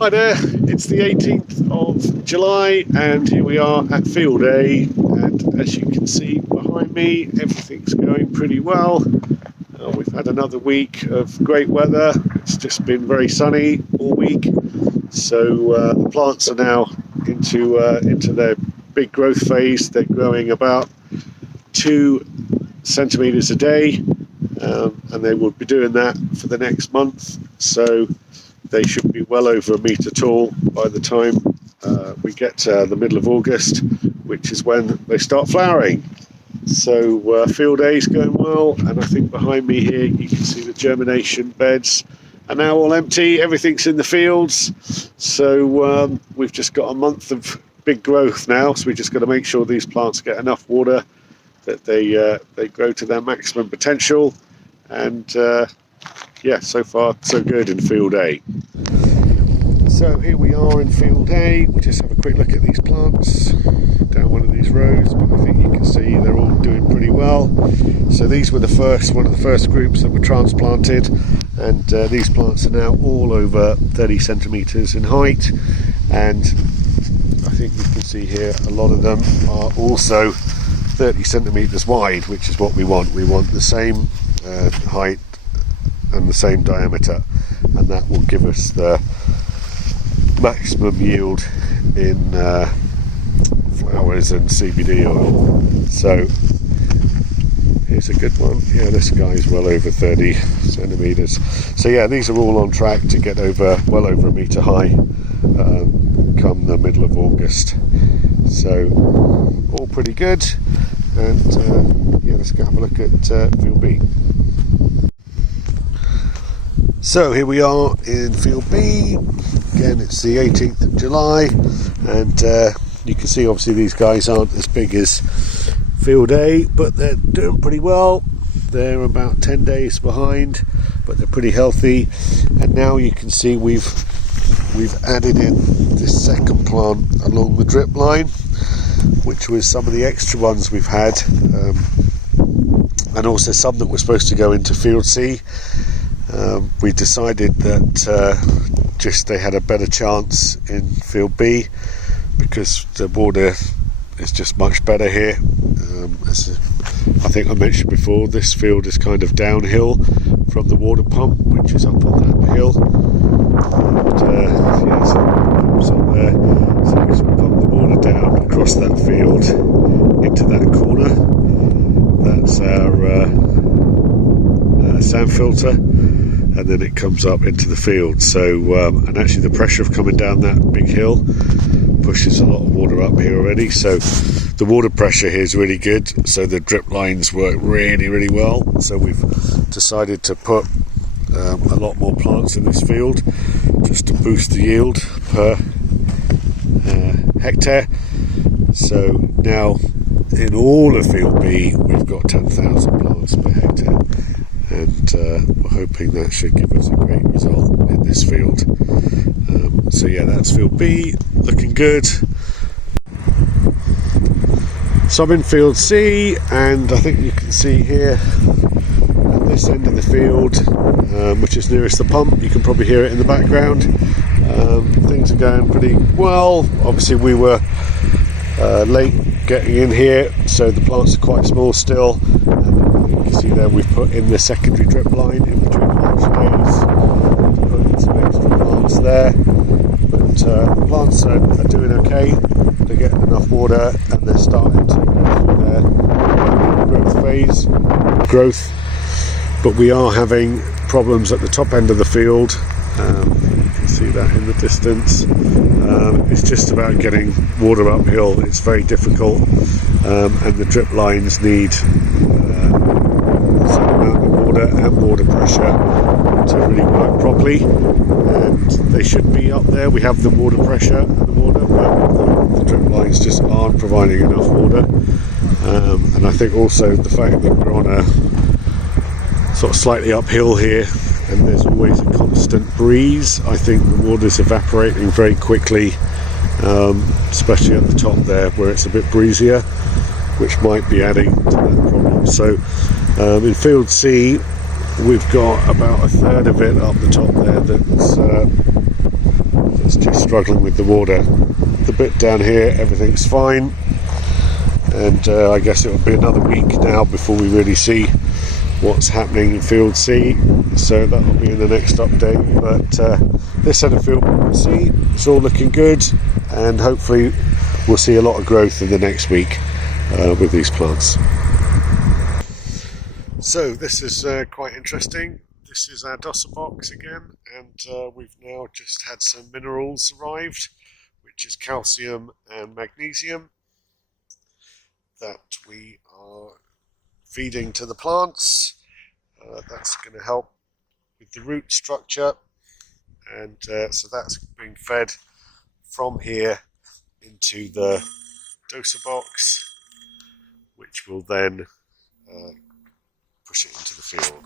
Hi there, it's the 18th of July and here we are at Field A, and as you can see behind me everything's going pretty well. We've had another week of great weather. It's just been very sunny all week, so the plants are now into their big growth phase. They're growing about 2 centimetres a day, and they will be doing that for the next month, so they should be well over a metre tall by the time we get to the middle of August, which is when they start flowering. So Field A is going well, and I think behind me here you can see the germination beds are now all empty. Everything's in the fields, so we've just got a month of big growth now, so we just got to make sure these plants get enough water that they grow to their maximum potential. And yeah, so far so good in Field A. So here we are in Field A. We'll just have a quick look at these plants down one of these rows, but I think you can see they're all doing pretty well. So these were one of the first groups that were transplanted, and these plants are now all over 30 centimetres in height, and I think you can see here a lot of them are also 30 centimetres wide, which is what we want. We want the same height and the same diameter, and that will give us the maximum yield in flowers and CBD oil. So here's a good one. Yeah, this guy's well over 30 centimetres. So yeah, these are all on track to get well over a metre high come the middle of August. So all pretty good. And yeah, let's go have a look at Field B. So here we are in Field B. Again, it's the 18th of July, and you can see obviously these guys aren't as big as Field A, but they're doing pretty well. They're about 10 days behind, but they're pretty healthy. And now you can see we've added in this second plant along the drip line, which was some of the extra ones we've had, and also some that were supposed to go into Field C. We decided that just they had a better chance in Field B because the water is just much better here. As I think I mentioned before, this field is kind of downhill from the water pump, which is up on that hill. And yeah, so it comes up there. So we just pump the water down across that field into that corner. That's our sand filter, and then it comes up into the field. So and actually the pressure of coming down that big hill pushes a lot of water up here already, so the water pressure here is really good, so the drip lines work really well. So we've decided to put a lot more plants in this field just to boost the yield per hectare. So now in all of Field B we've got 10,000 plants per hectare, and we're hoping that should give us a great result in this field. So yeah, that's Field B, looking good. So I'm in Field C, and I think you can see here at this end of the field, which is nearest the pump, you can probably hear it in the background. Things are going pretty well. Obviously we were late getting in here, so the plants are quite small still. You can see there we've put in the secondary drip line in between launch days to put in some extra plants there. But the plants are doing okay. They're getting enough water, and they're starting to go through their growth. But we are having problems at the top end of the field. You can see that in the distance. It's just about getting water uphill. It's very difficult, and the drip lines need some amount of water and water pressure to really work properly, and they should be up there. We have the water pressure and the water, but the drip lines just aren't providing enough water. And I think also the fact that we're on a sort of slightly uphill here, and there's always a constant breeze, I think the water's evaporating very quickly, especially at the top there where it's a bit breezier, which might be adding to that problem. So in Field C we've got about a third of it up the top there that's struggling with the water. The bit down here, everything's fine, and I guess it'll be another week now before we really see what's happening in field C, so that'll be in the next update. But this set of field C, it's all looking good, and hopefully we'll see a lot of growth in the next week with these plants. So this is quite interesting. This is our dosa box again, and we've now just had some minerals arrived, which is calcium and magnesium, that we are feeding to the plants. That's going to help with the root structure, and so that's being fed from here into the dosa box, which will then push it into the field.